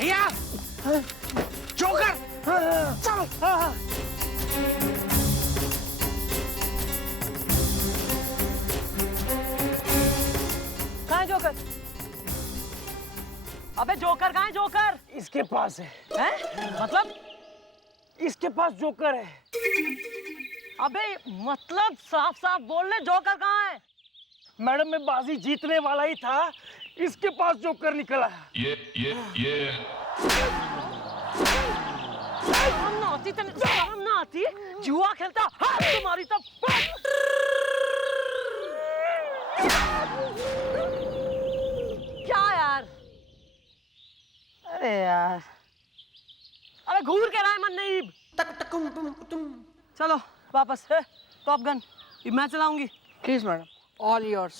भैया जोकर चलो। कहाँ है जोकर? अबे जोकर कहाँ है? जोकर इसके पास है। मतलब? इसके पास जोकर है। अबे मतलब साफ साफ बोल ले, जोकर कहाँ है? मैडम मैं बाजी जीतने वाला ही था, इसके पास जोकर निकला। शर्म ना आती तेरे? शर्म ना आती? जुआ खेलता हाथ तुम्हारी तब। क्या यार? अरे यार, अरे घूर के रहा है मन नहीं। चलो वापस है टॉप गन। ये मैं चलाऊंगी। Please madam, all yours.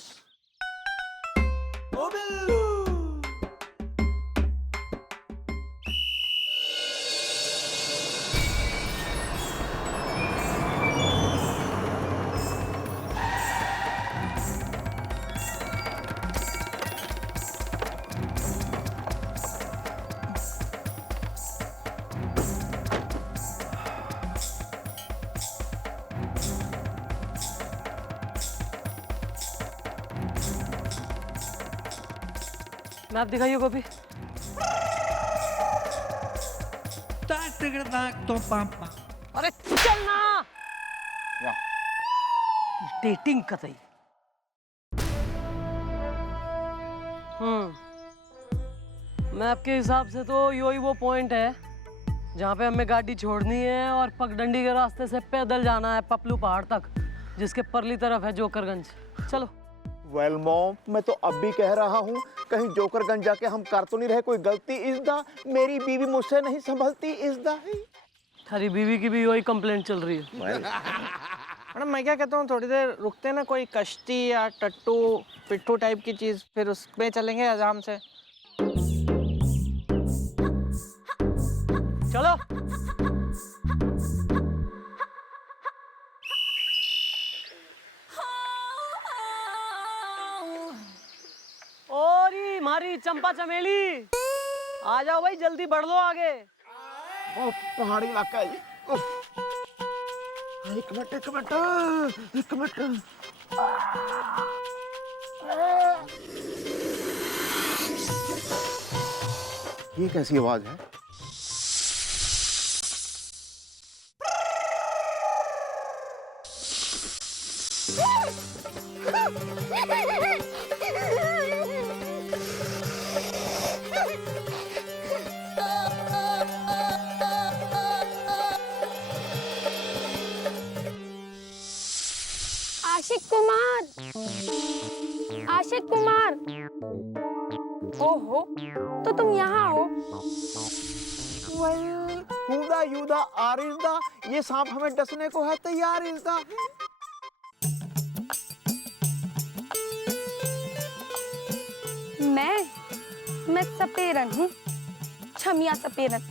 Map दिखाइए कॉपी। अरे चल ना। डेटिंग कतई। मैप के हिसाब से तो यही वो पॉइंट है जहाँ पे हमें गाड़ी छोड़नी है और पगडंडी के रास्ते से पैदल जाना है पपलू पहाड़ तक, जिसके परली तरफ है जोकरगंज। चलो। वेल मॉम, मैं तो अब भी कह रहा हूँ कहीं जोकरगंज जाके हम कर तो नहीं रहे कोई गलती। इस दा मेरी बीवी मुझसे नहीं संभलती। इस दा थारी बीवी की भी वही कंप्लेंट चल रही है। मैडम मैं क्या कहता हूँ, थोड़ी देर रुकते हैं ना, कोई कश्ती या टट्टू पिट्ठू टाइप की चीज, फिर उसमें चलेंगे आराम से। चलो। और मारी चंपा चमेली, आ जाओ भाई, जल्दी बढ़ लो आगे। ओ पहाड़ी इलाका है। एक मिनट एक मिनट एक मिनट। ये कैसी आवाज है? आशिक कुमार, आशिक कुमार। ओहो, तो तुम यहाँ हो। हुदा युदा आरिज़दा, ये सांप हमें डसने को है तैयार। इज़दा मैं सपेरन हूँ, छमिया सपेरन।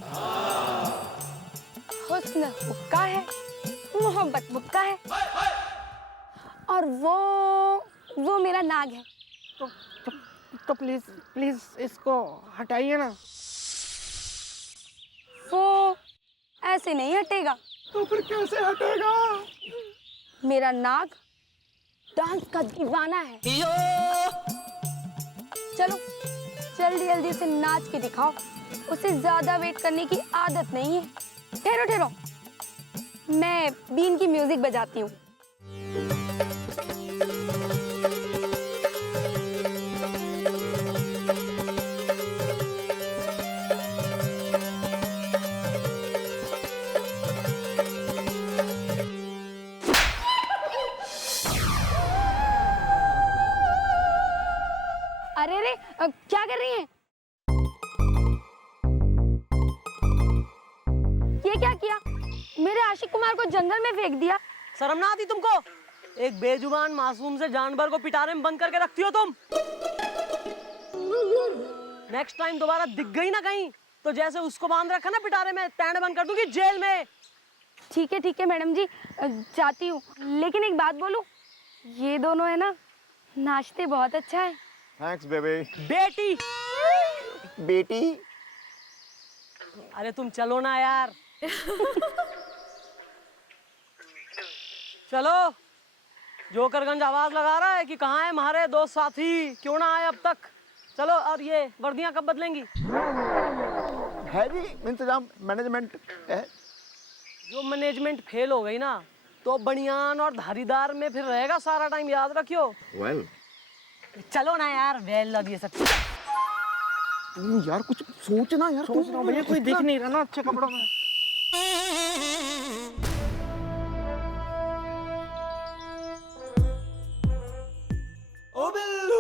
हुस्न हुक्का है, मोहब्बत मुक्का है, और वो मेरा नाग है। तो प्लीज प्लीज इसको हटाइए ना। वो ऐसे नहीं हटेगा। तो फिर कैसे हटेगा? मेरा नाग डांस का दीवाना है। चलो जल्दी जल्दी से नाच के दिखाओ, उसे ज्यादा वेट करने की आदत नहीं है। ठहरो ठहरो, मैं बीन की म्यूजिक बजाती हूँ। अरे अरे क्या कर रही हैं? ये क्या किया? मेरे आशिक कुमार को जंगल में फेंक दिया। शर्म ना आती तुमको? एक बेजुबान मासूम से जानवर को पिटारे में बंद करके रखती हो तुम। नेक्स्ट टाइम दोबारा दिख गई ना कहीं तो जैसे उसको बांध रखा ना पिटारे में, पैंड बंद कर दूंगी जेल में। ठीक है मैडम जी, जाती हूँ। लेकिन एक बात बोलूं, ये दोनों है ना, नाचते बहुत अच्छा है। Thanks baby. बेटी बेटी अरे तुम चलो ना यार। चलो। जोकरगंज आवाज लगा रहा है कि कहाँ है हमारे दोस्त साथी, क्यों ना आए अब तक। चलो, और ये वर्दियां कब बदलेंगी? है जी इंतजाम, मैनेजमेंट है। जो मैनेजमेंट फेल हो गई ना, तो बनियान और धारीदार में फिर रहेगा सारा टाइम, याद रखियो। वेल चलो ना यार, वेल अब ये सब। तू यार कुछ सोचना यार, सोच रहा हूँ भैया, कोई दिख नहीं रहा ना अच्छे कपड़ों में। ओ बिल्लू।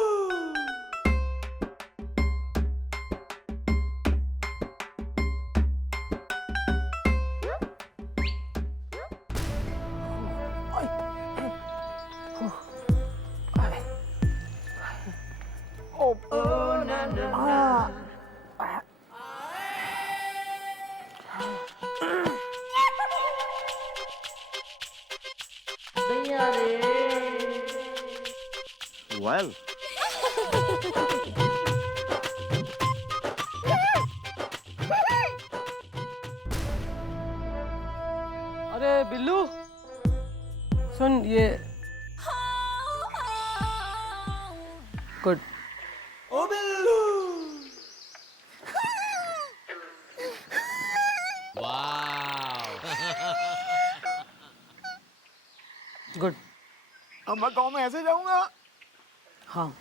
वेल अरे बिल्लू, सुन ये। गुड। ओ बिल्लू। गुड। अब मैं गाँव में ऐसे जाऊंगा। हाँ।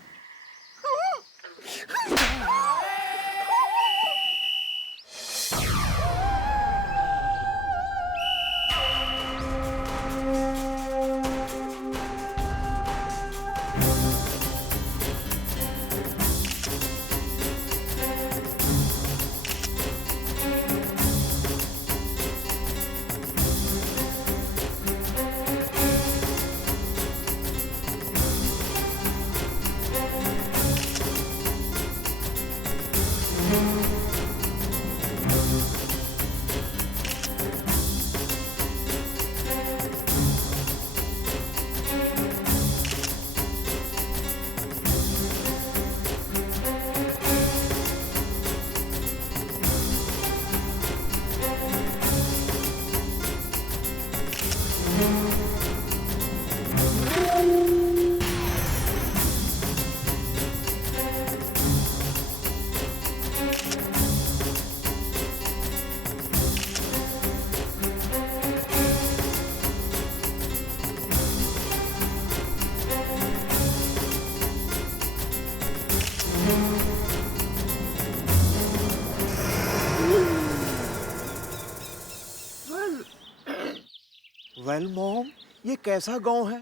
वेल मॉम, ये कैसा गांव है?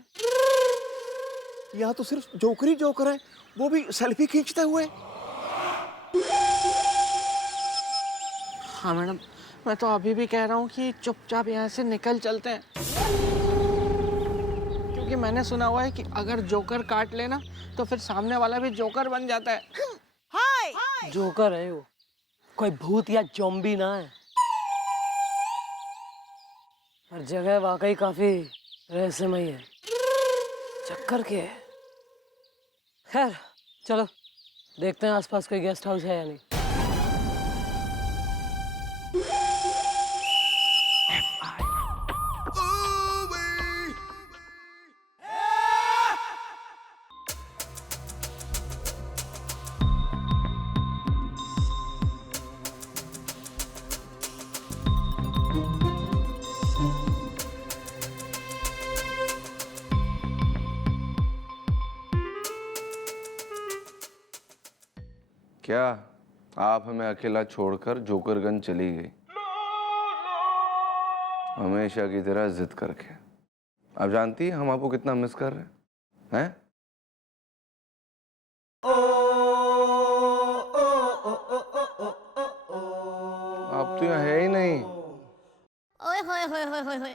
यहाँ तो सिर्फ जोकर ही जोकर है, वो भी सेल्फी खींचते हुए। हाँ मैडम, मैं तो अभी भी कह रहा हूँ कि चुपचाप यहाँ से निकल चलते हैं, क्योंकि मैंने सुना हुआ है कि अगर जोकर काट लेना तो फिर सामने वाला भी जोकर बन जाता है। जोकर है वो, कोई भूत या ज़ॉम्बी ना है। पर जगह वाकई काफी रहस्यमयी है। चक्कर के है। खैर चलो देखते हैं आसपास कोई गेस्ट हाउस है या नहीं। क्या आप हमें अकेला छोड़कर जोकरगंज चली गई, हमेशा की तरह जिद करके? आप जानती हैं हम आपको कितना मिस कर रहे हैं? आप तो यहाँ है ही नहीं। ओए होए होए होए होए होए।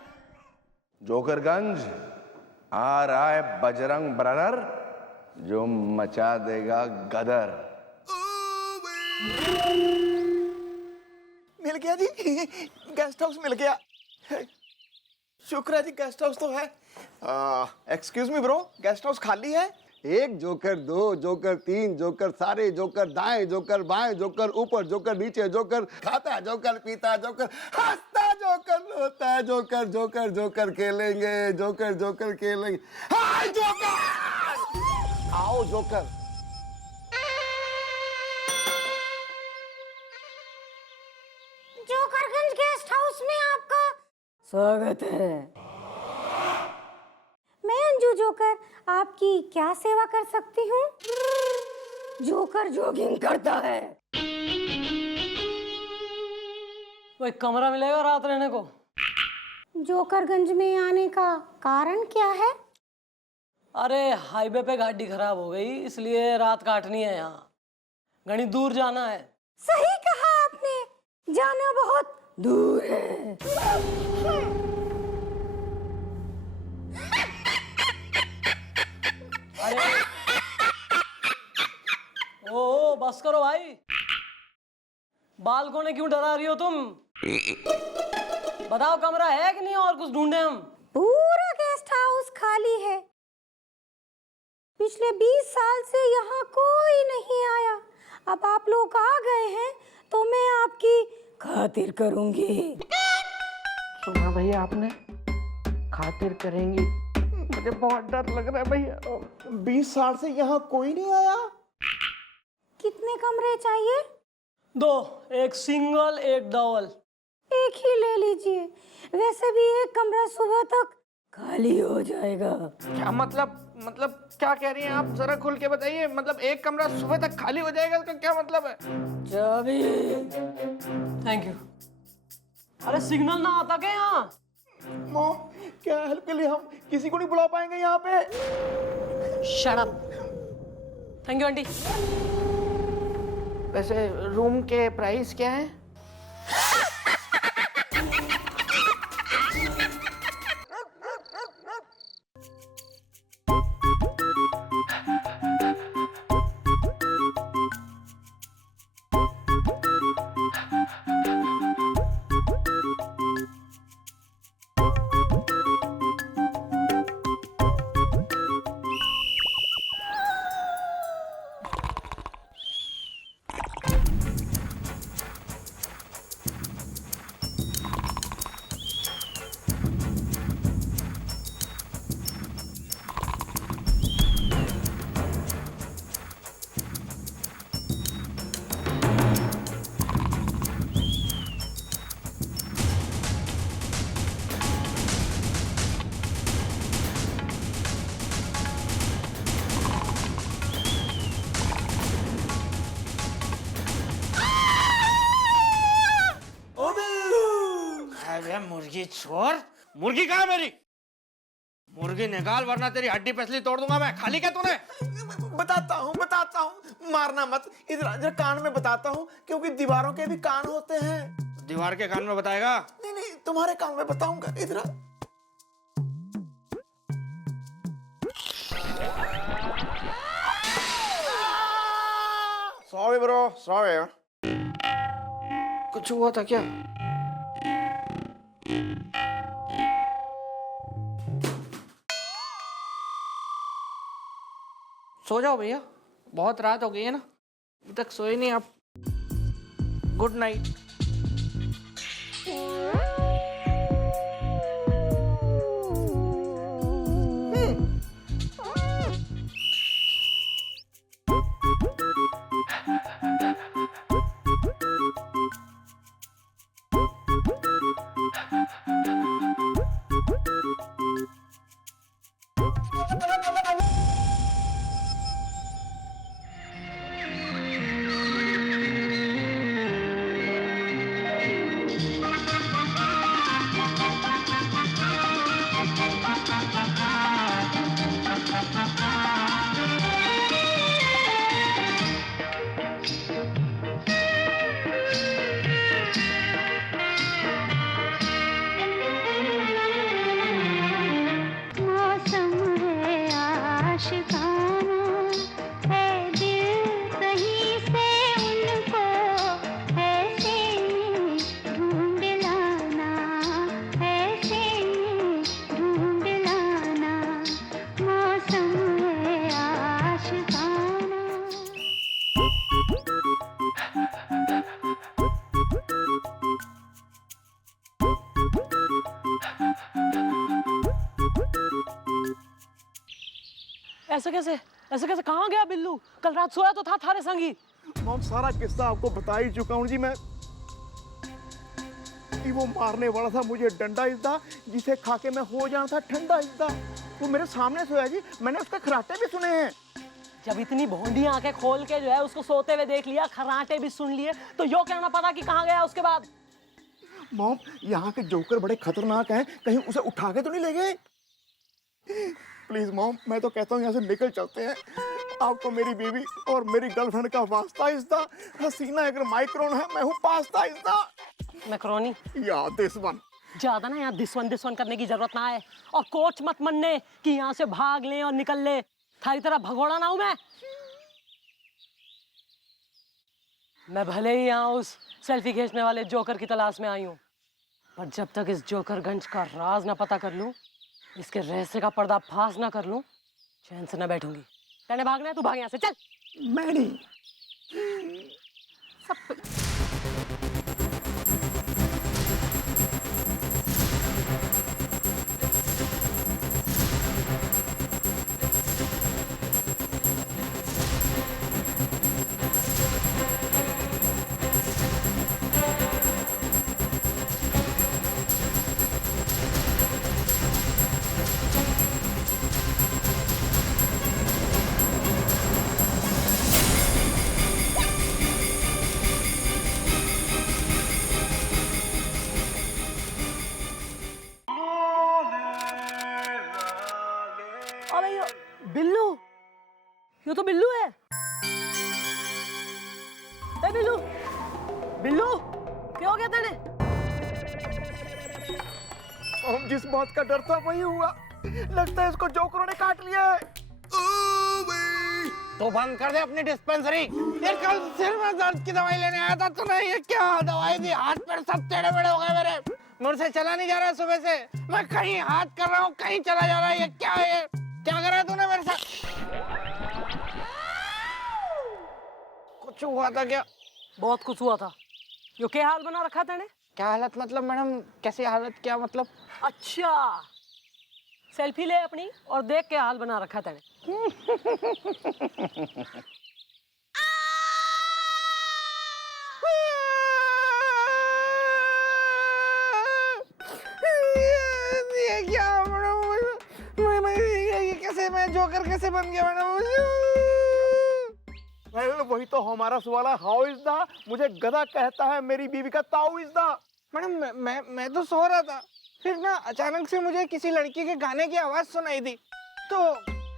जोकरगंज आ रहा है बजरंग ब्रदर, जो मचा देगा गदर। मिल गया जी, गेस्ट हाउस मिल गया। शुक्र है जी, गेस्ट हाउस तो है। Excuse me bro, guest house खाली है? एक जोकर, दो जोकर, तीन जोकर, सारे जोकर, दाएं जोकर, बाएं जोकर, ऊपर जोकर, नीचे जोकर, खाता जोकर, पीता जोकर, हंसता जोकर, रोता जोकर, जोकर जोकर खेलेंगे, जोकर जोकर खेलेंगे। हाय जोकर! आओ जोकर। जोकरगंज गेस्ट हाउस में आपका स्वागत है। मैं अंजू जोकर आपकी क्या सेवा कर सकती हूँ? जोकर जॉगिंग करता है। वो एक कमरा मिलेगा रात रहने को? जोकरगंज में आने का कारण क्या है? अरे हाईवे पे गाड़ी खराब हो गई, इसलिए रात काटनी है यहाँ। घनी दूर जाना है। सही कहा आपने, जाना बहुत दूर है। अरे ओ बस करो भाई, बालकों ने क्यों डरा रही हो तुम? बताओ कमरा है कि नहीं और कुछ ढूंढे हम? पूरा गेस्ट हाउस खाली है। पिछले 20 साल से यहाँ कोई नहीं आया। अब आप लोग आ गए हैं तो मैं आपकी खातिर करूंगी। सुना भैया आपने, खातिर करेंगी? मुझे बहुत डर लग रहा है भैया। 20 साल से यहाँ कोई नहीं आया। कितने कमरे चाहिए? 2, एक सिंगल एक डबल। एक ही ले लीजिए, वैसे भी एक कमरा सुबह तक खाली हो जाएगा। क्या मतलब क्या कह रही हैं आप? जरा खुल के बताइए। मतलब एक कमरा सुबह तक खाली हो जाएगा, इसका क्या मतलब है? चाबी। Thank you. अरे सिग्नल ना आता क्या यहाँ? माँ, क्या हेल्प के लिए हम किसी को नहीं बुला पाएंगे यहाँ पे? Shut up. Thank you aunty. वैसे रूम के प्राइस क्या है? मुर्गी छोर, मुर्गी कहाँ है मेरी? मुर्गी निकाल वरना तेरी हड्डी पसली तोड़ दूंगा मैं। खाली क्या तूने? बताता हूँ, मारना मत। इधर कान में बताता हूँ, क्योंकि दीवारों के भी कान होते हैं। दीवार के कान में बताएगा? नहीं, तुम्हारे कान में बताऊंगा। इधर सॉरी ब्रो, सॉरी। कुछ हुआ था क्या? सो जाओ भैया, बहुत रात हो गई है ना, अभी तक सोए नहीं आप। Good night. ऐसे कैसे कहाँ गया बिल्लू? कल रात सोया तो था थारे संगी। मॉम सारा किस्सा आपको बता ही चुका हूँ जी मैं कि वो मारने वाला था मुझे डंडा इज्दा जिसे खा के मैं हो जाना था ठंडा इज्दा। वो मेरे सामने सोया जी, मैंने उसके खराटे भी सुने हैं। जब इतनी भोंडी आंखें खोल के जो है उसको सोते हुए देख लिया, खराटे भी सुन लिए, तो यो कहना पता कि कहाँ गया उसके बाद? मॉम यहाँ के जोकर बड़े खतरनाक हैं, कहीं उसे उठा के तो नहीं ले गए? प्लीज मॉम, मैं तो कहता हूँ यहाँ से निकल चलते हैं। आपको मेरी बीवी और मेरी गर्लफ्रेंड का वास्ता इज्दा। हसीना अगर माइक्रोन है, मैं हूँ पास्ता इज्दा। मैक्रोनी या दिस वन। ज्यादा ना यहाँ दिस वन करने की जरूरत ना है। और कोच मत मनने कि यहाँ से भाग लें और निकल ले। थारी तरह भगोड़ा ना हूं मैं भले ही यहाँ उस सेल्फी खींचने वाले जोकर की तलाश में आई हूँ, पर जब तक इस जोकरगंज का राज ना पता कर लूं, इसके रहस्य का पर्दाफाश ना कर लूं, चैन से ना बैठूंगी। तेने भागना है, तू भाग यहाँ से, चल। मैं नहीं। अबे यो बिल्लू, यो तो बिल्लू है। ए बिल्लू, बिल्लू क्या हो गया तेने? हम जिस बात का डर था वही हुआ। लगता है इसको जोकरों ने काट लिया है। तो बंद कर दे अपनी डिस्पेंसरी। ये कल सिर में दर्द की दवाई लेने आया था तूने, ये क्या दवाई दी? हाथ पैर सब टेढ़े मेढ़े हो गए मेरे। मुझसे चला नहीं जा रहा सुबह से। मैं कहीं हाथ कर रहा हूँ, कहीं चला जा रहा है। ये क्या है? ये क्या कर रहा है तूने मेरे साथ? कुछ हुआ था क्या? बहुत कुछ हुआ था। यो क्या हाल बना रखा तेने? क्या हालत मतलब मैडम? कैसी हालत? क्या मतलब? अच्छा, सेल्फी ले अपनी और देख क्या हाल बना रखा तेने। ये क्या मैडम? ये कैसे, मैं जोकर कैसे बन गया मैडम? वही तो हमारा सवाल है। How is the? मुझे गधा कहता है, मेरी बीवी का ताऊ इज द। मैडम मैं तो सो रहा था, फिर ना अचानक से मुझे किसी लड़की के गाने की आवाज सुनाई दी। तो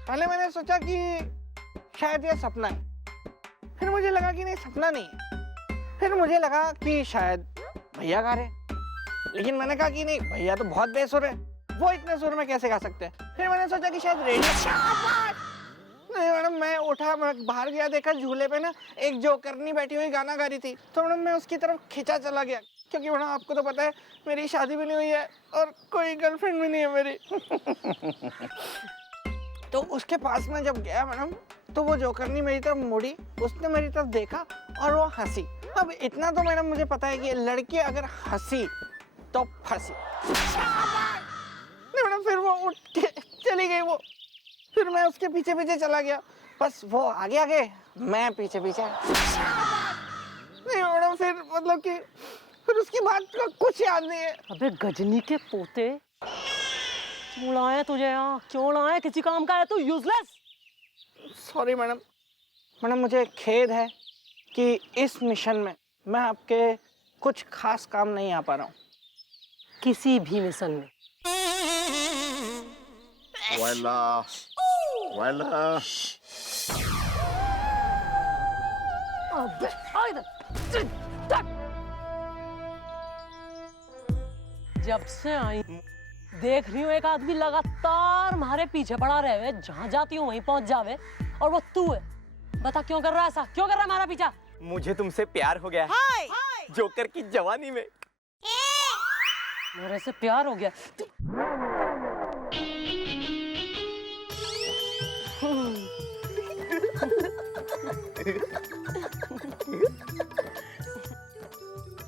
पहले मैंने सोचा कि शायद ये सपना है, फिर मुझे लगा कि नहीं सपना नहीं है, फिर मुझे लगा कि शायद भैया गा रहे, लेकिन मैंने कहा कि नहीं, भैया तो बहुत बेसुर है, वो इतने सुर में कैसे गा सकते हैं। फिर मैंने सोचा कि शायद रेडियो। नहीं मैडम, मैं उठा, मैं बाहर गया, देखा झूले पे ना एक जोकरनी बैठी हुई गाना गा रही थी। तो मैडम मैं उसकी तरफ खिंचा चला गया, क्योंकि मैडम आपको तो पता है मेरी शादी भी नहीं हुई है और कोई गर्लफ्रेंड भी नहीं है मेरी। तो उसके पास में जब गया मैडम, तो वो जोकरनी मेरी तरफ मुड़ी, उसने मेरी तरफ देखा और वो हंसी। अब इतना तो मैडम मुझे पता है कि लड़की अगर हंसी तो फंसी। नहीं मैडम, फिर वो उठ के चली गई वो। फिर मैं उसके पीछे पीछे चला गया, बस वो आगे आगे, मैं पीछे पीछे। नहीं मैडम, फिर मतलब कि फिर उसकी बात का कुछ याद नहीं है। अबे गजनी के पोते, क्यों लाए तुझे यहाँ? क्यों लाए? किसी काम का है तू? यूजलेस। Sorry madam. मैडम मुझे खेद है कि इस मिशन में मैं आपके कुछ खास काम नहीं आ पा रहा हूँ। किसी भी मिशन में। अबे आ इधर। जब से आई देख रही हूँ एक आदमी लगातार हमारे पीछे पड़ा रहे, जहाँ जाती हूँ वहीं पहुंच जावे, और वो तू है। बता क्यों कर रहा है ऐसा? क्यों कर रहा है हमारा पीछा? मुझे तुमसे प्यार हो गया। जोकर की जवानी में। मेरे से प्यार हो गया?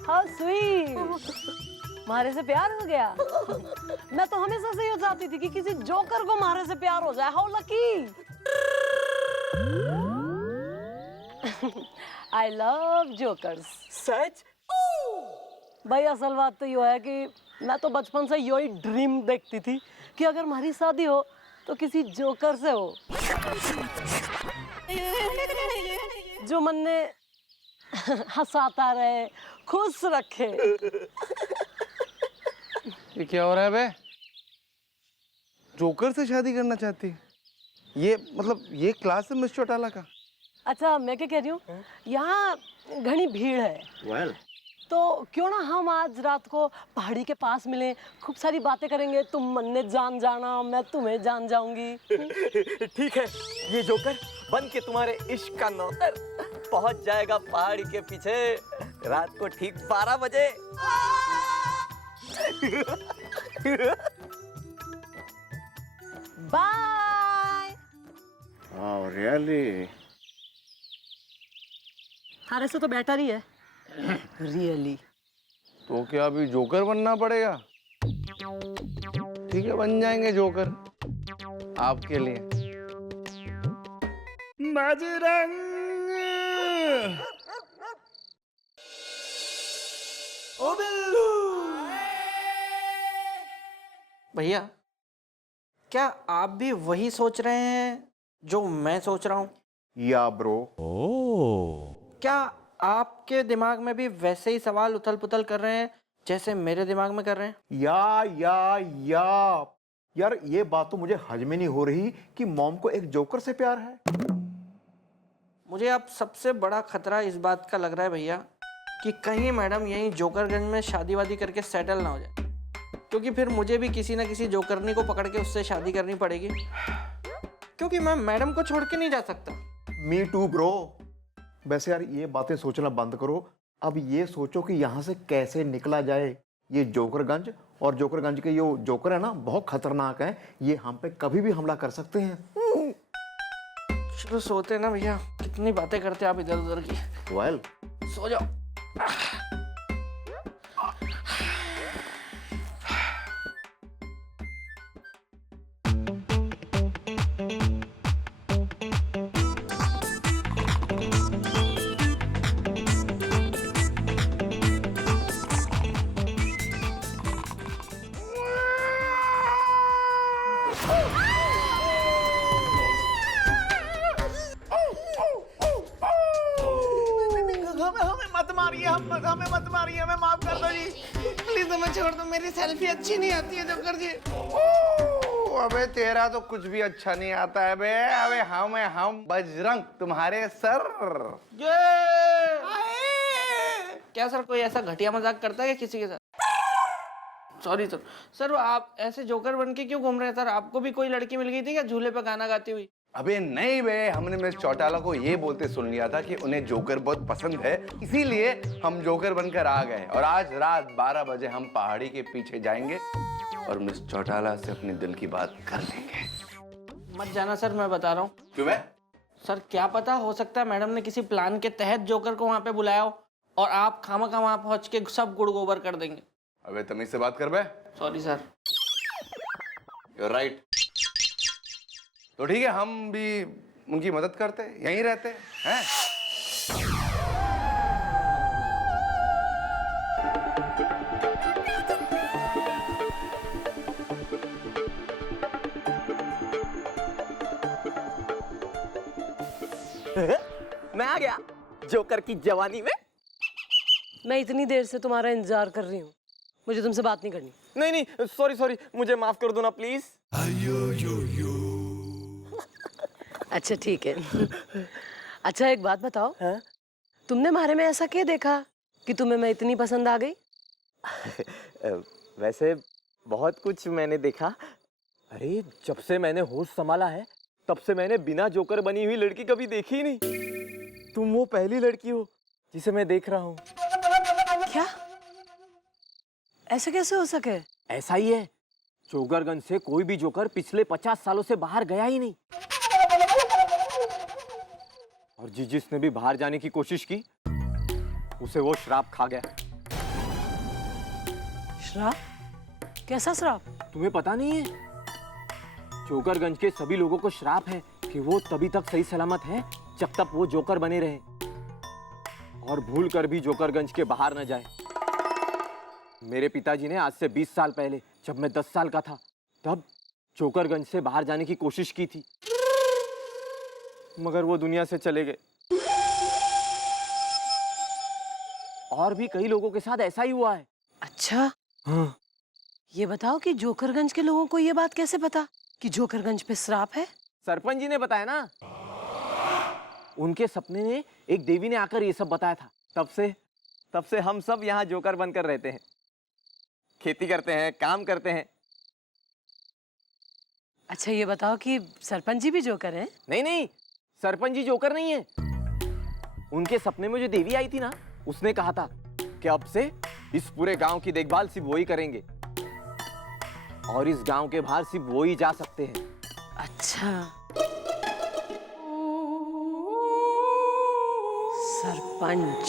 How sweet! मारे से प्यार हो गया? मैं तो हमेशा से ये चाहती थी कि किसी जोकर को मारे से प्यार हो जाए। How lucky! I love jokers. सच? भाई असल बात तो ये है कि मैं तो बचपन से यही ड्रीम देखती थी कि अगर हमारी शादी हो तो किसी जोकर से हो जो मन ने हंसाता रहे, खुश रखे। ये क्या हो रहा है बे? जोकर से शादी करना चाहती है? ये मतलब ये क्लास है मिस चौटाला का? अच्छा मैं क्या कह रही हूँ, यहाँ घनी भीड़ है। वेल तो क्यों ना हम आज रात को पहाड़ी के पास मिलें, खूब सारी बातें करेंगे। तुम मन ने जान जाना, मैं तुम्हें जान जाऊंगी। ठीक है, ये जोकर बन के तुम्हारे इश्क का नौकर पहुंच जाएगा पहाड़ी के पीछे रात को ठीक 12 बजे। बाय। Oh really? थारे से तो बेटर ही है। रियली। तो क्या अभी जोकर बनना पड़ेगा? ठीक है, बन जाएंगे जोकर आपके लिए। बजरंग ओ बिल्लू। भैया, क्या आप भी वही सोच रहे हैं जो मैं सोच रहा हूँ? या ब्रो? क्या आपके दिमाग में भी वैसे ही सवाल उथल पुथल कर रहे हैं जैसे मेरे दिमाग में कर रहे हैं? या यार ये बात तो मुझे हजम ही नहीं हो रही कि मॉम को एक जोकर से प्यार है। मुझे अब सबसे बड़ा खतरा इस बात का लग रहा है भैया कि कहीं मैडम यहीं जोकरगंज में शादी वादी करके सेटल ना हो जाए, क्योंकि फिर मुझे भी किसी ना किसी जोकरनी को पकड़ के उससे शादी करनी पड़ेगी, क्योंकि मैं मैडम को छोड़ के नहीं जा सकता। Me too bro. वैसे यार ये बातें सोचना बंद करो, अब ये सोचो कि यहाँ से कैसे निकला जाए। ये जोकरगंज और जोकरगंज के ये जोकर है ना, बहुत खतरनाक है। ये हम पे कभी भी हमला कर सकते हैं। चलो सोते ना भैया, कितनी बातें करते आप इधर उधर की। वेल सो जाओ। हमें मत मारिए, हमें माफ कर दो जी, प्लीज हमें छोड़ दो। मेरी सेल्फी अच्छी नहीं आती है जोकर जी। अबे तेरा तो कुछ भी अच्छा नहीं आता है बे। अबे हम बजरंग तुम्हारे सर। क्या सर कोई ऐसा घटिया मजाक करता है किसी के साथ? Sorry sir. सर आप ऐसे जोकर बन के क्यों घूम रहे हैं सर? आपको भी कोई लड़की मिल गई थी क्या झूले पे गाना गाती हुई? अबे नहीं बे, हमने मिस चौटाला को ये बोलते सुन लिया था कि उन्हें जोकर बहुत पसंद है, इसीलिए हम जोकर बनकर आ गए। और आज रात 12 बजे हम पहाड़ी के पीछे जाएंगे और मिस चौटाला से अपने दिल की बात कर लेंगे। मत जाना सर, मैं बता रहा हूँ। क्यों बे? सर क्या पता, हो सकता है मैडम ने किसी प्लान के तहत जोकर को वहाँ पे बुलाया हो और आप खामखा वहाँ पहुँच के सब गुड़ गोबर कर देंगे। अबे तमीज से बात कर बे। Sorry sir. You're right। तो ठीक है, हम भी उनकी मदद करते, यहीं रहते हैं। मैं आ गया जोकर की जवानी में। मैं इतनी देर से तुम्हारा इंतजार कर रही हूँ, मुझे तुमसे बात नहीं करनी। नहीं नहीं, सॉरी, मुझे माफ कर दो ना प्लीज। अच्छा ठीक है। अच्छा एक बात बताओ, तुमने हमारे में ऐसा क्या देखा कि तुम्हें मैं इतनी पसंद आ गई? वैसे बहुत कुछ मैंने देखा। अरे जब से मैंने होश संभाला है तब से मैंने बिना जोकर बनी हुई लड़की कभी देखी ही नहीं। तुम वो पहली लड़की हो जिसे मैं देख रहा हूँ। क्या? ऐसा कैसे हो सके? ऐसा ही है, जोकरगंज से कोई भी जोकर पिछले 50 सालों से बाहर गया ही नहीं। और जिसने भी बाहर जाने की कोशिश की उसे वो श्राप खा गया। श्राप? कैसा श्राप? तुम्हें पता नहीं है? जोकरगंज के सभी लोगों को श्राप है कि वो तभी तक सही सलामत है जब तक वो जोकर बने रहे और भूल कर भी जोकरगंज के बाहर न जाए। मेरे पिताजी ने आज से 20 साल पहले, जब मैं 10 साल का था, तब जोकरगंज से बाहर जाने की कोशिश की थी, मगर वो दुनिया से चले गए। और भी कई लोगों के साथ ऐसा ही हुआ है। अच्छा, हाँ। ये बताओ कि जोकरगंज के लोगों को ये बात कैसे पता कि जोकरगंज पे श्राप है? सरपंच जी ने बताया ना। उनके सपने में एक देवी ने आकर ये सब बताया था। तब से हम सब यहाँ जोकर बनकर रहते हैं, खेती करते हैं, काम करते हैं। अच्छा, ये बताओ कि सरपंच जी भी जोकर हैं? नहीं, सरपंच जी जोकर नहीं है। उनके सपने में जो देवी आई थी ना, उसने कहा था कि अब से इस पूरे गांव की देखभाल सिर्फ वो ही करेंगे और इस गांव के बाहर सिर्फ वो ही जा सकते हैं। अच्छा, सरपंच।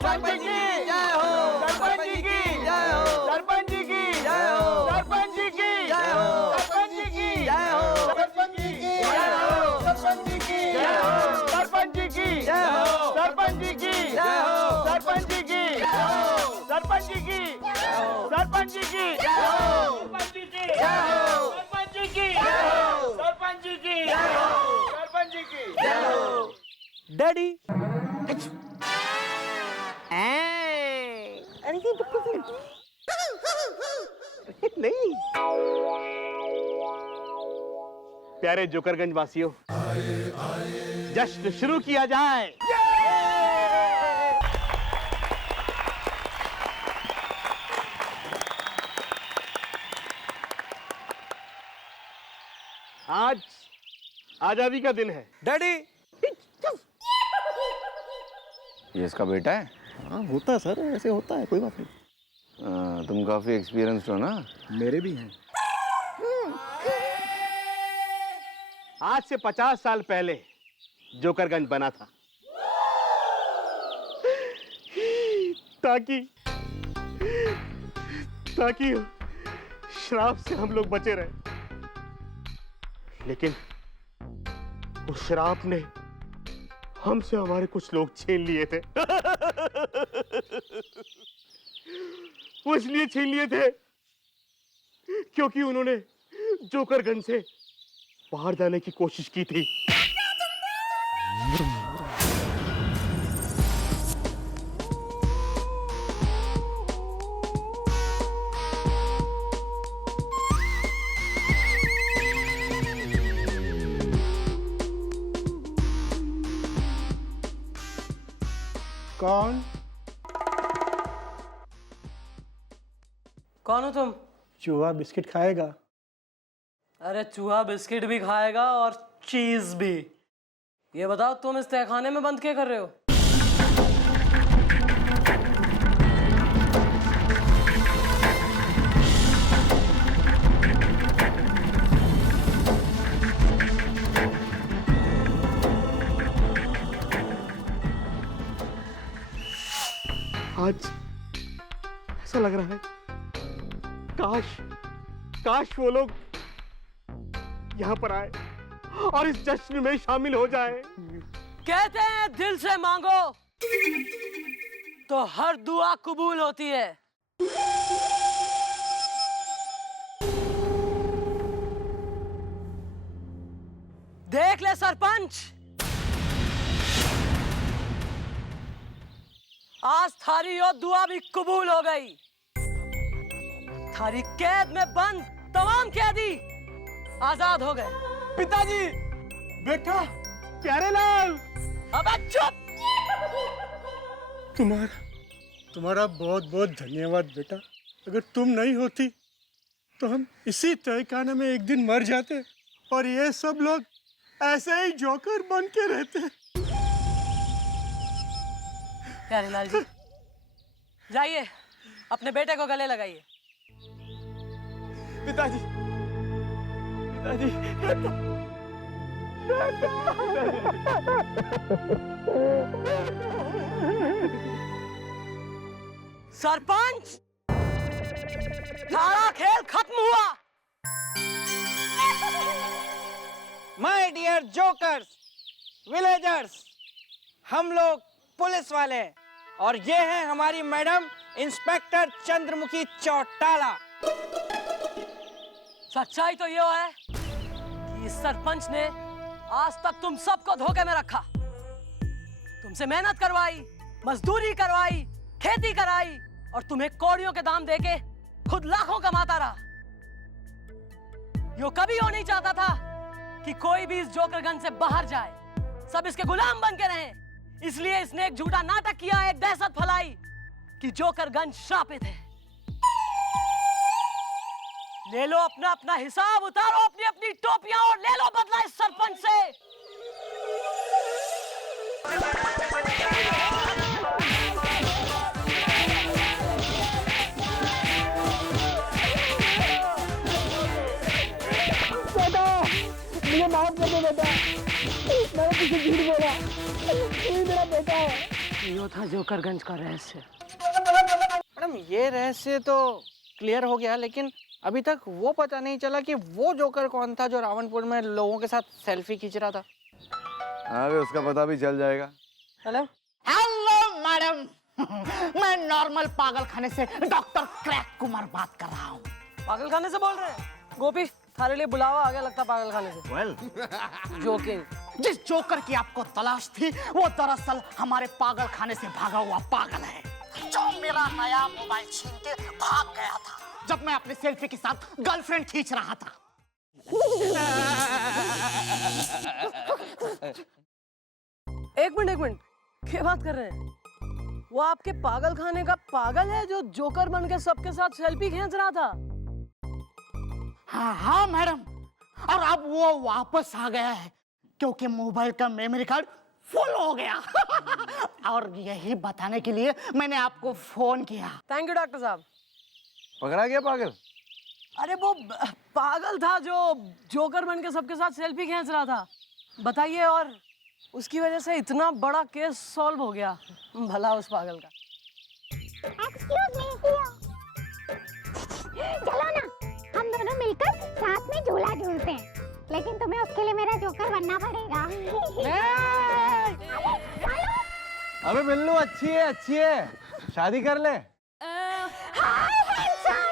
सरपंच जी जय हो, सरपंच जी की जय हो, सरपंच जी की जय हो, सरपंच जी की जय हो, सरपंच जी की जय हो, सरपंच जी की जय हो, सरपंच जी की जय हो, सरपंच जी की जय हो, सरपंच जी की जय हो, सरपंच जी की जय हो, सरपंच जी की जय हो, सरपंच जी की जय हो, सरपंच जी की जय हो, सरपंच जी की जय हो, सरपंच जी की जय हो, सरपंच जी की जय हो। डैडी, नहीं, प्यारे जोकरगंज वासियों, जश्न शुरू किया जाए। आज आजादी का दिन है। डैडी, ये इसका बेटा है? हाँ होता है सर, ऐसे होता है, कोई बात नहीं। तुम काफी एक्सपीरियंस्ड हो ना? मेरे भी हैं। आज से 50 साल पहले जोकरगंज बना था ताकि श्राप से हम लोग बचे रहे, लेकिन उस श्राप ने हमसे हमारे कुछ लोग छीन लिए थे। वो इसलिए छीन लिए थे क्योंकि उन्होंने जोकरगंज से बाहर जाने की कोशिश की थी। कौन? कौन हो तुम? चूहा बिस्किट खाएगा? अरे चूहा बिस्किट भी खाएगा और चीज भी। ये बताओ, तुम इस तहखाने में बंद क्या कर रहे हो? आज ऐसा लग रहा है काश वो लोग यहाँ पर आए और इस जश्न में शामिल हो जाए। कहते हैं दिल से मांगो तो हर दुआ कबूल होती है। देख ले सरपंच, आज थारी और दुआ भी कबूल हो गई। थारी कैद में बंद तमाम कैदी आजाद हो गए। पिताजी, बेटा, प्यारे लाल, अबे चुप! तुम्हारा बहुत बहुत धन्यवाद बेटा। अगर तुम नहीं होती तो हम इसी तहखाने में एक दिन मर जाते और ये सब लोग ऐसे ही जोकर बन के रहते। प्यारे लाल जी, जाइए अपने बेटे को गले लगाइए। पिताजी, सरपंच, सारा खेल खत्म हुआ। माय डियर जोकर्स, विलेजर्स, हम लोग पुलिस वाले हैं और ये है हमारी मैडम इंस्पेक्टर चंद्रमुखी चौटाला। सच्चाई तो ये है कि इस सरपंच ने आज तक तुम सबको धोखे में रखा, तुमसे मेहनत करवाई, मजदूरी करवाई, खेती कराई और तुम्हें कौड़ियों के दाम देके खुद लाखों कमाता रहा। यो कभी हो नहीं चाहता था कि कोई भी इस जोकरगंज से बाहर जाए, सब इसके गुलाम बन के रहें। इसलिए इसने एक झूठा नाटक किया, एक दहशत फैलाई कि जोकरगंज श्रापित है। ले लो अपना अपना हिसाब, उतारो अपनी अपनी टोपियां और ले लो बदला इस सरपंच से। मुझे माफ कर दो बेटा, मैंने किसी झूठ बोला, ये मेरा बेटा है। यो था जोकरगंज का रहस्य। मैडम ये रहस्य तो क्लियर हो गया, लेकिन अभी तक वो पता नहीं चला कि वो जोकर कौन था जो रावणपुर में लोगों के साथ सेल्फी खींच रहा था। अरे उसका पता भी चल जाएगा। हेलो मैडम, मैं नॉर्मल पागलखाने से डॉक्टर क्रैक कुमार बात कर रहा हूँ। पागलखाने से बोल रहे हैं? गोपी, थारे लिए बुलावा आ गया लगता पागलखाने से। Well, joking. जिस जोकर की आपको तलाश थी वो दरअसल हमारे पागलखाने से भागा हुआ पागल है, जो मेरा नया मोबाइल छीन के भाग गया था जब मैं अपने सेल्फी के साथ गर्लफ्रेंड खींच रहा था। एक मिनट, क्या बात कर रहे हैं? वो आपके पागलखाने का पागल है जो जोकर बन के सबके साथ सेल्फी खींच रहा था? हाँ मैडम, और अब वो वापस आ गया है क्योंकि मोबाइल का मेमोरी कार्ड फुल हो गया। और यही बताने के लिए मैंने आपको फोन किया। थैंक यू डॉक्टर साहब। पकड़ा गया पागल? अरे वो पागल था जो जोकर बन के सबके साथ सेल्फी खींच रहा था। बताइए, और उसकी वजह से इतना बड़ा केस सॉल्व हो गया। भला उस पागल का। एक्सक्यूज मी, चलो ना हम दोनों मिलकर साथ में झूला झूलते हैं, लेकिन तुम्हें उसके लिए मेरा जोकर बनना पड़ेगा। अबे बिल्लू, अच्छी है, शादी कर ले। हाय हैंडसम,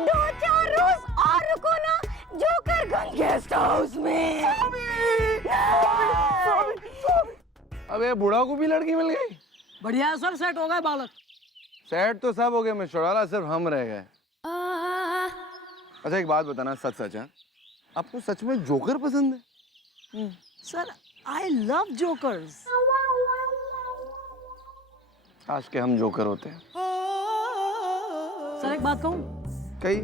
2-4 रोज और रुको ना जोकरगंज गेस्ट हाउस में। अबे बूढ़ा को भी लड़की मिल गई। बढ़िया है सर, सेट हो गए बालक। सेट तो सब हो गए, मैं चौड़ाला सिर्फ हम रह गए। अच्छा एक बात बताना, सच है, आपको सच में जोकर पसंद है? Sir I love jokers. आज के हम जोकर होते हैं। सर एक बात कहूँ? कही।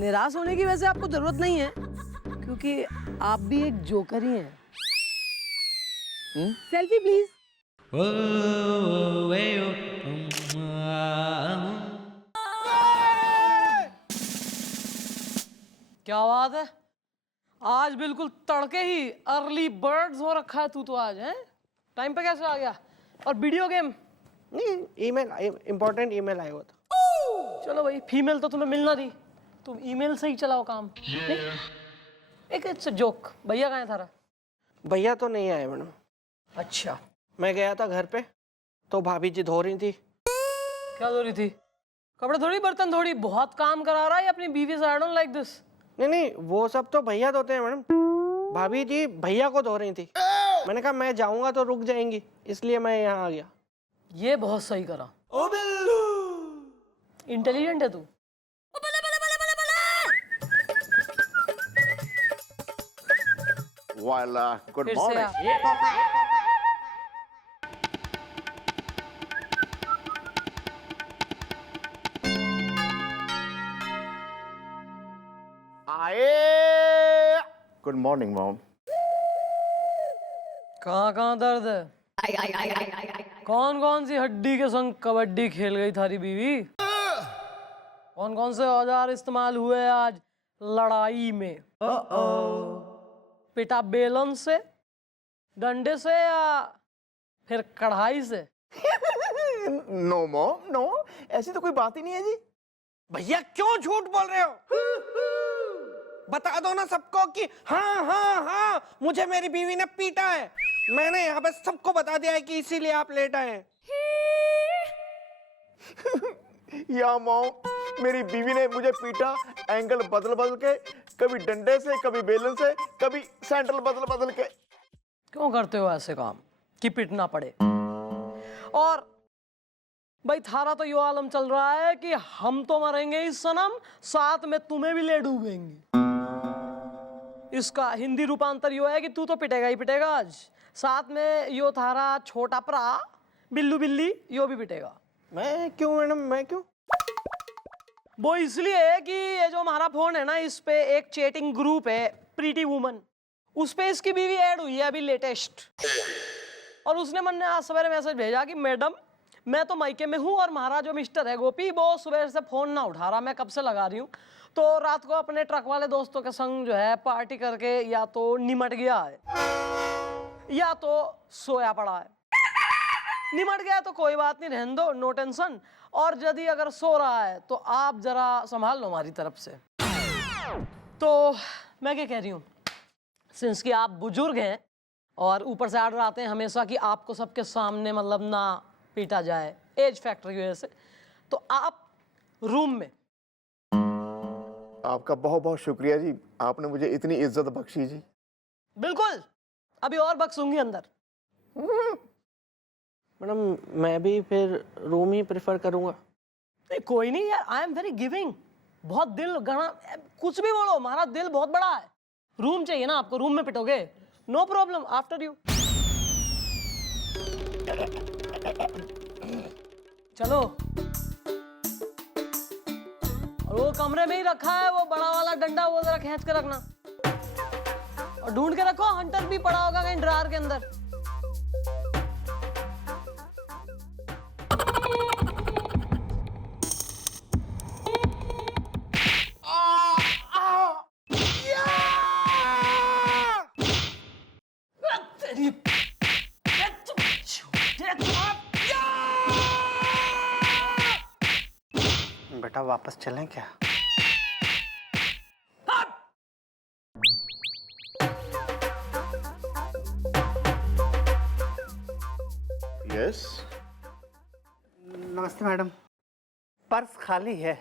निराश होने की वैसे आपको जरूरत नहीं है, क्योंकि आप भी एक जोकर ही हैं। Selfie please. क्या बात है, आज बिल्कुल तड़के ही अर्ली बर्ड्स हो रखा है तू तो आज, हैं? टाइम पे कैसे आ गया? और वीडियो गेम? नहीं, ईमेल, इम्पोर्टेंट ईमेल आया हुआ था। चलो भाई, फीमेल तो तुम्हें मिलना थी, तुम ईमेल से ही चलाओ काम। एक अच्छा जोक, भैया कहाँ है थारा? भैया तो नहीं आए मैडम। अच्छा, मैं गया था घर पे तो भाभी जी धो रही थी। क्या धो रही थी? कपड़े थोड़ी, बर्तन थोड़ी। बहुत काम करा रहा है अपनी बीवी से। I don't like this. नहीं, वो सब तो भैया धोते हैं मैडम। भाभी जी भैया को धो रही थी। मैंने कहा मैं जाऊंगा तो रुक जाएंगी, इसलिए मैं यहाँ आ गया। ये बहुत सही करा। इंटेलिजेंट है तू। वाला गुड फिर से आ। आए। Good morning mom. कहाँ दर्द है? कौन कौन सी हड्डी के संग कबड्डी खेल गई थारी बीवी? कौन कौन से औजार इस्तेमाल हुए आज लड़ाई में? पिटा बेलन से, डंडे से, या फिर कढ़ाई से? नो मॉम, नो, ऐसी तो कोई बात ही नहीं है जी। भैया क्यों झूठ बोल रहे हो? बता दो ना सबको कि हाँ हाँ हाँ मुझे मेरी बीवी ने पीटा है। मैंने यहाँ पे सबको बता दिया है कि इसीलिए आप लेट आए हैं। या मॉम, मेरी बीवी ने मुझे पीटा एंगल बदल बदल के, कभी डंडे से, कभी बेलन से, कभी सैंडल बदल बदल के। क्यों करते हो ऐसे काम कि पिटना पड़े? और भाई थारा तो यो आलम चल रहा है कि हम तो मरेंगे इस सनम, साथ में तुम्हें भी ले डूबेंगे। इसका हिंदी रूपांतर यो है कि तू तो पिटेगा ही पिटेगा आज, साथ में यो थारा छोटा भरा बिल्लू बिल्ली यो भी पिटेगा। मैं क्यों मैडम, मैं क्यों? वो इसलिए कि ये जो हमारा फोन है ना, इस पे एक चैटिंग ग्रुप है प्रीटी वुमन, उस पे इसकी बीवी ऐड हुई है अभी लेटेस्ट। और उसने मन ने आज सवेरे मैसेज भेजा कि मैडम मैं तो मायके में हूँ और हमारा जो मिस्टर है गोपी वो सुबह से फोन ना उठा रहा, मैं कब से लगा रही हूँ, तो रात को अपने ट्रक वाले दोस्तों के संग जो है पार्टी करके या तो निमट गया है या तो सोया पड़ा है। निमट गया तो कोई बात नहीं, रहने दो, नो टेंशन। और यदि अगर सो रहा है तो आप जरा संभाल लो हमारी तरफ से। तो मैं क्या कह रही हूँ, सिंस कि आप बुजुर्ग हैं और ऊपर से आर्डर आते हैं हमेशा कि आपको सबके सामने मतलब ना पीटा जाए एज फैक्टर की वजह से, तो आप रूम में। आपका बहुत बहुत शुक्रिया जी, आपने मुझे इतनी इज्जत बख्शी जी। बिल्कुल, अभी और बख्शूंगी अंदर। मैडम मैं भी फिर रूम ही प्रेफर करूंगा। नहीं कोई नहीं यार, आई एम वेरी गिविंग, बहुत दिल गणा, कुछ भी बोलो, हमारा दिल बहुत बड़ा है। रूम चाहिए ना आपको, रूम में पिटोगे, नो प्रॉब्लम, आफ्टर यू। चलो, और वो कमरे में ही रखा है वो बड़ा वाला डंडा, वो जरा खींच के रखना और ढूंढ के रखो, हंटर भी पड़ा होगा कहीं ड्रार के अंदर। बेटा वापस चलें क्या? यस। नमस्ते मैडम, पर्स खाली है।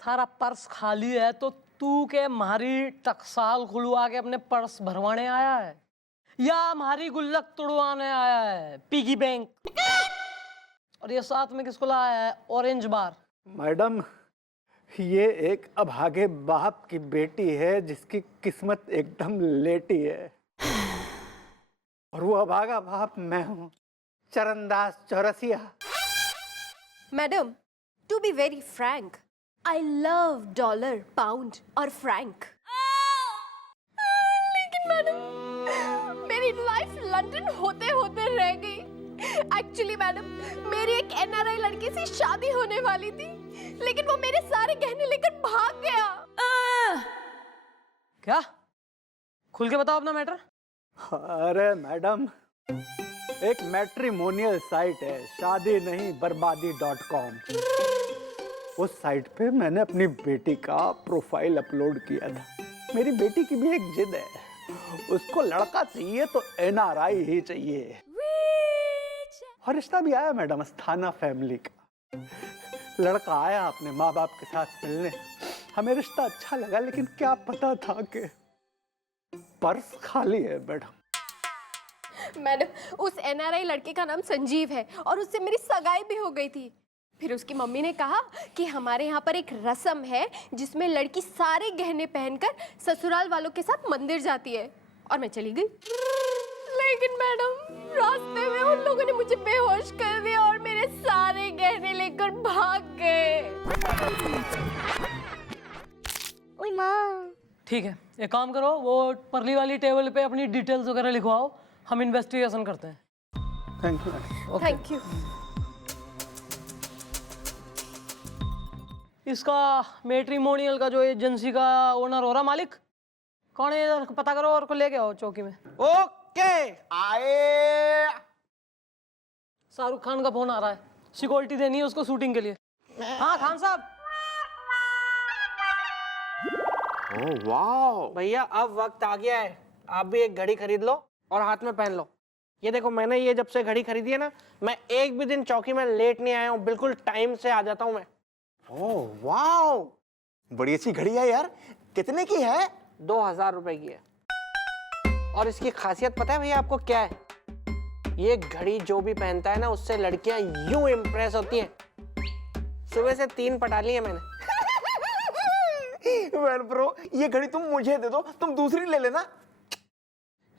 थारा पर्स खाली है तो तू के मारी टकसाल खुलवा के अपने पर्स भरवाने आया है या हमारी गुल्लक तुड़वाने आया है, पिगी बैंक? और ये साथ में किसको लाया है, ऑरेंज बार? मैडम ये एक अभागे बाप की बेटी है जिसकी किस्मत एकदम लेटी है, और वो अभागा बाप मैं हूँ, Charandas Chaurasia. Madam to be very frank, I love dollar, pound और फ्रैंक। लेकिन मैडम मेरी लाइफ लंदन होते होते रह गई। एक्चुअली मैडम मेरी एक एनआरआई लड़की से शादी होने वाली थी, लेकिन वो मेरे सारे गहने लेकर भाग गया। क्या? खुल के बताओ अपना मैटर। अरे मैडम एक मैट्रिमोनियल साइट है, शादी नहीं बर्बादी.com। उस साइट पे मैंने अपनी बेटी का प्रोफाइल अपलोड किया था। मेरी बेटी की भी एक जिद है, उसको लड़का चाहिए तो एनआरआई ही चाहिए, और रिश्ता भी आया मैडम अस्थाना फैमिली का। लड़का आया अपने माँ बाप के साथ मिलने, हमें रिश्ता अच्छा लगा, लेकिन क्या पता था कि पर्स खाली है मैडम। मैडम उस एनआरआई लड़के का नाम संजीव है और उससे मेरी सगाई भी हो गई थी। फिर उसकी मम्मी ने कहा कि हमारे यहाँ पर एक रस्म है जिसमें लड़की सारे गहने पहनकर ससुराल वालों के साथ मंदिर जाती है, और मैं चली गई। लेकिन मैडम रास्ते में उन लोगों ने मुझे बेहोश कर दिया और मेरे सारे गहने लेकर भाग गए। ओए माँ। ठीक है, एक काम करो, वो परली वाली टेबल पे अपनी डिटेल्स वगैरह लिखवाओ, हम इन्वेस्टिगेशन करते हैं। Thank you madam. Thank you. इसका मैट्रिमोनियल का जो एजेंसी का ओनर हो रहा मालिक कौन है, इधर पता करो और को लेके आओ चौकी में। ओके आए। शाहरुख खान का फोन आ रहा है, सिक्योरिटी देनी है उसको शूटिंग के लिए। हाँ खान साहब। ओह वाह। भैया अब वक्त आ गया है, आप भी एक घड़ी खरीद लो और हाथ में पहन लो। ये देखो, मैंने ये जब से घड़ी खरीदी है ना, मैं एक भी दिन चौकी में लेट नहीं आया हूँ, बिल्कुल टाइम से आ जाता हूँ मैं। ओह वाह, बड़ी अच्छी घड़ी है यार। कितने की है? 2000 रुपए की है। और इसकी खासियत पता है भैया आपको क्या है? ये घड़ी जो भी पहनता है ना, उससे लड़कियां यूं इम्प्रेस होती हैं। सुबह से 3 पटा ली है मैंने। वेल ब्रो, ये घड़ी तुम मुझे दे दो, तुम दूसरी ले लेना।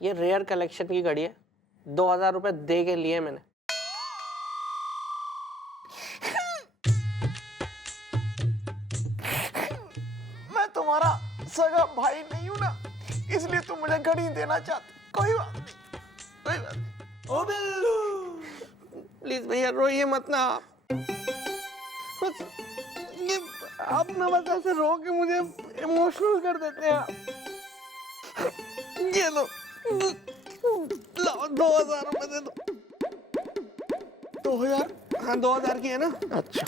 ये रेयर कलेक्शन की घड़ी है, 2000 रुपए दे के लिए मैंने। मैं तुम्हारा सगा भाई नहीं हूं ना, इसलिए तुम मुझे घड़ी देना चाहते। कोई बात नहीं, कोई बात नहीं। ओ बिल्लू, प्लीज भैया रोइए मत ना आप। बस ये आप ना बस ऐसे रो के मुझे इमोशनल कर देते हैं आप। ये लो, लाओ 2000 रुपए दे दो। 2000? हाँ 2000 की है ना। अच्छा,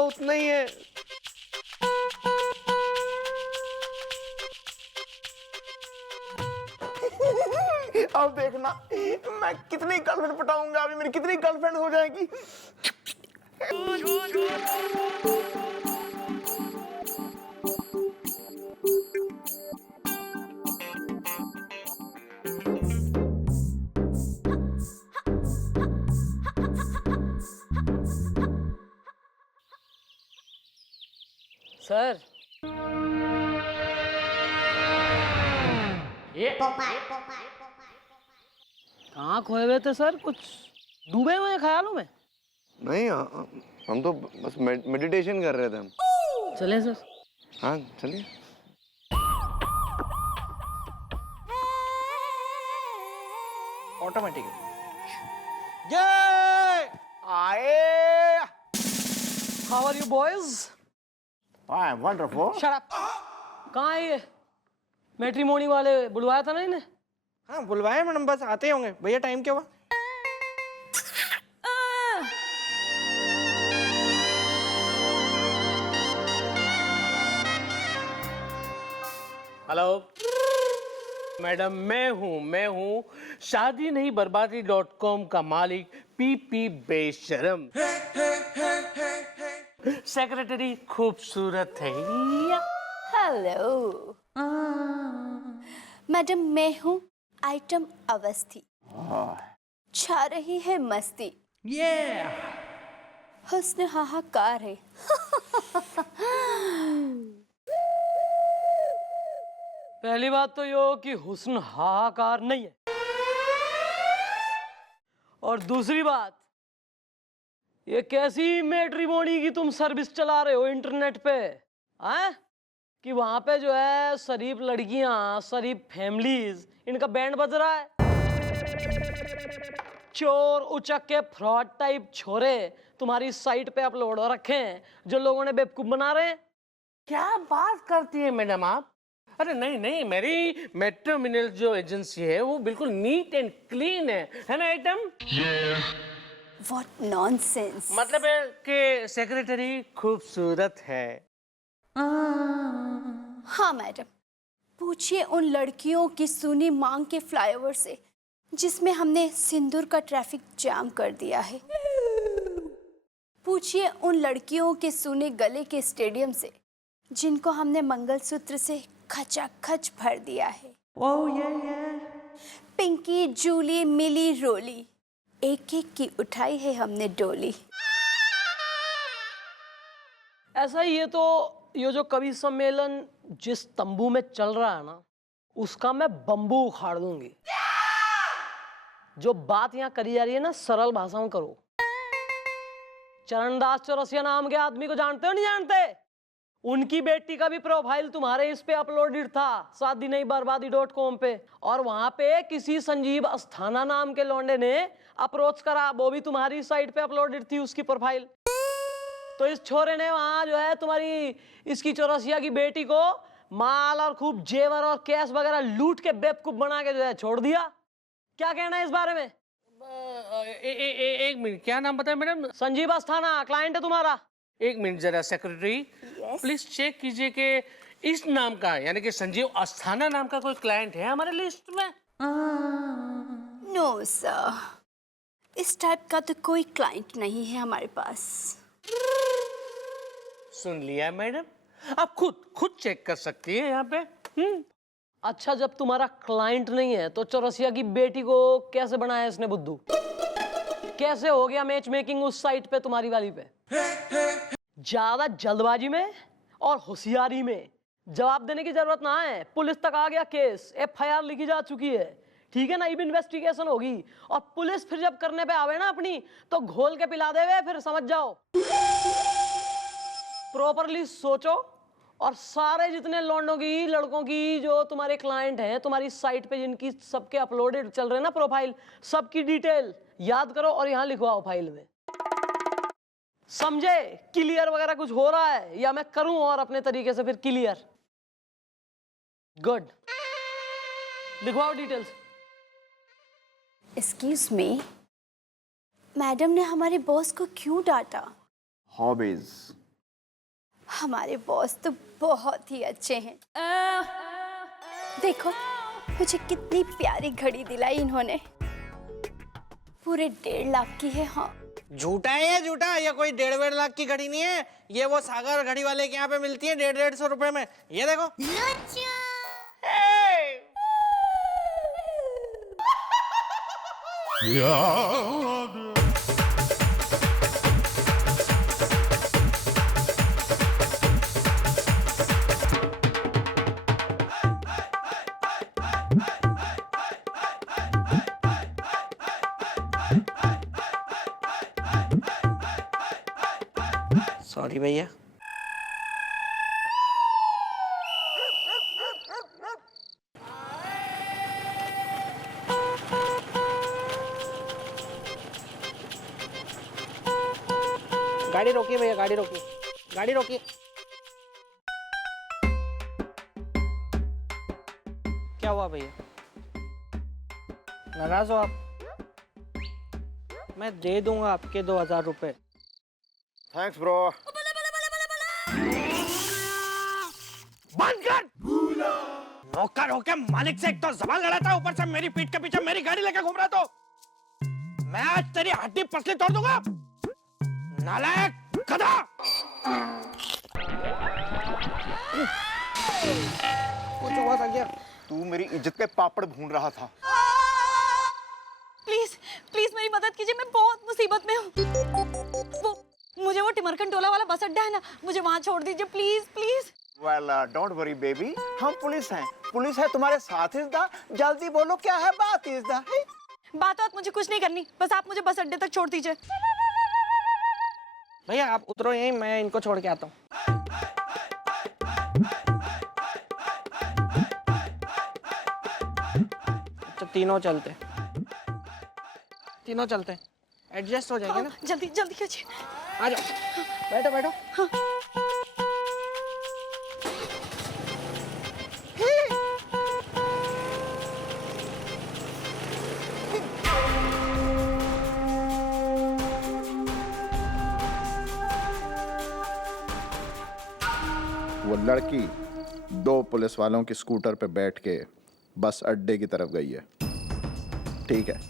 उतना ही है। अब देखना मैं कितनी गर्लफ्रेंड पटाऊंगा, अभी मेरी कितनी गर्लफ्रेंड हो जाएगी। सर, कहाँ खोए हुए थे सर? कुछ डूबे हुए हैं ख्यालों में? नहीं, हम तो बस मेडिटेशन कर रहे थे हम। चले सर। हाँ चलिए। ऑटोमेटिक। ये आए। How are you boys? I am wonderful. Shut up. कहाँ है ये? मैट्रिमोनी वाले बुलवाया था ना इन्हें? हाँ बुलवाए मैडम, बस आते ही होंगे। भैया टाइम क्या हुआ? हेलो मैडम, मैं हूँ शादी नहीं बर्बादी.com का मालिक पीपी बेशरम। सेक्रेटरी खूबसूरत है। हेलो मैडम, मैं हूँ आइटम अवस्थी। छा रही है मस्ती, हुस्न हाहाकार है। पहली बात तो ये हो कि हुस्न हाहाकार नहीं है, और दूसरी बात, ये कैसी मैट्रिमोनी की तुम सर्विस चला रहे हो इंटरनेट पे? हैं? कि वहां पे जो है शरीफ लड़कियां, शरीफ फैमिलीज, इनका बैंड बज रहा है। चोर उचक्के फ्रॉड टाइप छोरे तुम्हारी साइट पे अपलोड हो रखे हैं, जो लोगों ने बेवकूफ बना रहे हैं। क्या बात करती है मैडम आप? अरे नहीं नहीं, मेरी मेट्रोमिनल जो एजेंसी है वो बिल्कुल नीट एंड क्लीन है ना आइटम? What nonsense! मतलब है कि सेक्रेटरी खूबसूरत है। हाँ मैडम, पूछिए उन लड़कियों की सुनी मांग के फ्लाईओवर से जिसमें हमने सिंदूर का ट्रैफिक जाम कर दिया है। पूछिए उन लड़कियों के सुने गले के स्टेडियम से जिनको हमने मंगलसूत्र से खचाखच भर दिया है। पिंकी, जूली, मिली, रोली, एक एक की उठाई है हमने डोली। ऐसा ही ये जो कवि सम्मेलन जिस तंबू में चल रहा है ना, उसका मैं बंबू उखाड़ दूंगी। जो बात यहाँ करी जा रही है ना, सरल भाषा में करो। चरणदास चौरसिया नाम के आदमी को जानते हो नहीं जानते? उनकी बेटी का भी प्रोफाइल तुम्हारे इस पे अपलोडेड था, शादी नहीं बर्बादी.com पे, और वहां पे किसी संजीव अस्थाना नाम के लौंडे ने अप्रोच करा, वो भी तुम्हारी साइट पे अपलोडेड थी उसकी प्रोफाइल। तो इस छोरे ने वहां जो है तुम्हारी इसकी चौरसिया की बेटी को माल और खूब जेवर और कैश वगैरह लूट के बेवकूफ बना के जो है छोड़ दिया। क्या कहना है इस बारे में? एक मिनट, क्या नाम बताया मैडम? संजीव अस्थाना क्लाइंट है तुम्हारा। एक मिनट जरा सेक्रेटरी, प्लीज चेक कीजिए कि इस नाम का यानी कि संजीव अस्थाना नाम का कोई क्लाइंट है हमारे लिस्ट में। नो सर, इस टाइप का तो कोई क्लाइंट नहीं है हमारे पास। सुन लिया मैडम, आप खुद चेक कर सकती है यहाँ पे। अच्छा, जब तुम्हारा क्लाइंट नहीं है तो चौरसिया की बेटी को कैसे बनाया इसने बुद्धू? कैसे हो गया मैच मेकिंग उस साइट पे तुम्हारी वाली पे? ज्यादा जल्दबाजी में और होशियारी में जवाब देने की जरूरत ना है। पुलिस तक आ गया केस, FIR लिखी जा चुकी है, ठीक है ना? अब इन्वेस्टिगेशन होगी और पुलिस फिर जब करने पे आवे ना अपनी, तो घोल के पिला देवे, फिर समझ जाओ। प्रॉपरली सोचो और सारे जितने लौंडों की लड़कों की जो तुम्हारे क्लाइंट हैं तुम्हारी साइट पे, जिनकी सबके अपलोडेड चल रहे हैं ना प्रोफाइल, सबकी डिटेल याद करो और यहाँ लिखवाओ फाइल में। समझे? क्लियर वगैरह कुछ हो रहा है या मैं करूं और अपने तरीके से फिर क्लियर? गुड, लिखवाओ डिटेल्स। एक्सक्यूज मी, मैडम ने हमारे बॉस को क्यों डांटा? हॉबीज। हमारे बॉस तो बहुत ही अच्छे हैं। देखो मुझे कितनी प्यारी घड़ी दिलाई इन्होंने, पूरे 1.5 लाख की है। हाँ, झूठा है ये, झूठा। ये कोई 1.5 लाख की घड़ी नहीं है, ये वो सागर घड़ी वाले के यहाँ पे मिलती है 150-150 रुपए में। ये देखो। सॉरी भैया। गाड़ी रोकिए भैया, गाड़ी रोकिए, गाड़ी रोकिए। क्या हुआ भैया, नाराज हो आप? मैं दे दूंगा आपके 2000 रुपए। Thanks bro. बंद कर। नौकर होके मालिक से एक तो सवाल लड़ाता, ऊपर से मेरी पीठ के पीछे मेरी गाड़ी लेके घूम रहा। तो मैं आज तेरी हड्डी पसली तोड़ दूंगा, नालायक गधा। कुछ हुआ था क्या? तू मेरी इज्जत के पापड़ भून रहा था। प्लीज प्लीज मेरी मदद कीजिए, मैं बहुत मुसीबत में हूँ। मुझे वो टिमरकन टोला वाला बस अड्डा है ना, मुझे वहाँ छोड़ दीजिए please please. Well, don't worry baby, हम पुलिस हैं। पुलिस है तुम्हारे साथ। इज़दा जल्दी बोलो क्या है बात? इज़दा बात मुझे कुछ नहीं करनी, बस आप मुझे बस अड्डे तक छोड़ दीजिए। भैया आप उतरो यहीं, मैं इनको छोड़ के आता हूँ। अच्छा तीनों चलते, तीनों चलते, एडजस्ट हो जाएंगे ना? जल्दी जल्दी कीजिए। आ जाओ, बैठो बैठो। हाँ। वो लड़की 2 पुलिस वालों की स्कूटर पे बैठ के बस अड्डे की तरफ गई है, ठीक है?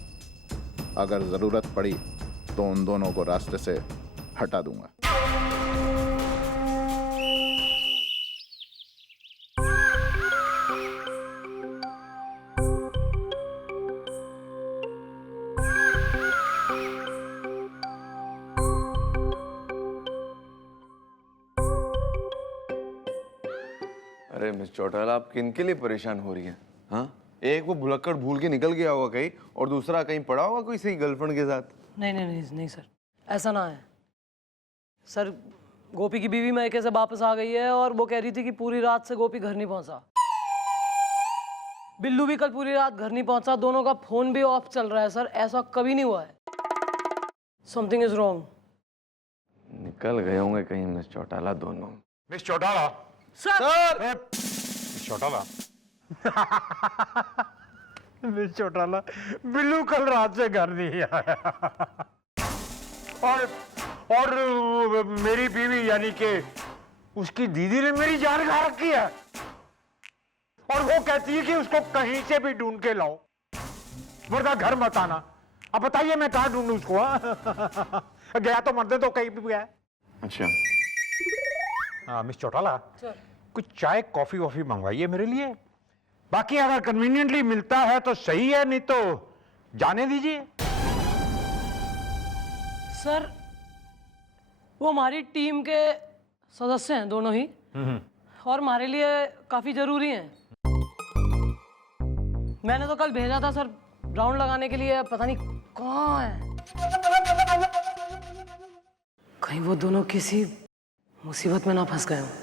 अगर जरूरत पड़ी तो उन दोनों को रास्ते से हटा दूंगा। अरे मिस चौटाला, आप किन के लिए परेशान हो रही हैं? हाँ, एक वो भुलक्कड़ भूल के निकल गया होगा कहीं, और दूसरा कहीं पड़ा होगा कोई सही गर्लफ्रेंड के साथ। नहीं नहीं नहीं नहीं सर, ऐसा ना है सर। गोपी की बीवी मैके से वापस आ गई है और वो कह रही थी कि पूरी रात से गोपी घर नहीं पहुंचा। बिल्लू भी कल पूरी रात घर नहीं पहुंचा, दोनों का फोन भी ऑफ चल रहा है सर। ऐसा कभी नहीं हुआ है। Something is wrong. निकल गए होंगे कहीं मिस चौटाला दोनों। Miss Chautala sir, miss Chautala miss Chautala, Billu कल रात से घर नहीं आया और मेरी बीवी यानी कि उसकी दीदी ने मेरी जान खा रखी है और वो कहती है कि उसको कहीं से भी ढूंढ के लाओ, वरना घर मत आना। अब बताइए मैं कहाँ ढूंढूं उसको? हाँ? गया तो मरने तो कहीं भी गया। अच्छा हाँ मिस चौटाला, कुछ चाय कॉफी वॉफी मंगवाइए मेरे लिए। बाकी अगर कन्वीनियंटली मिलता है तो सही है, नहीं तो जाने दीजिए। सर वो हमारी टीम के सदस्य हैं दोनों ही, और हमारे लिए काफी जरूरी हैं। मैंने तो कल भेजा था सर राउंड लगाने के लिए, पता नहीं कहाँ है। कहीं वो दोनों किसी मुसीबत में ना फंस गए हों।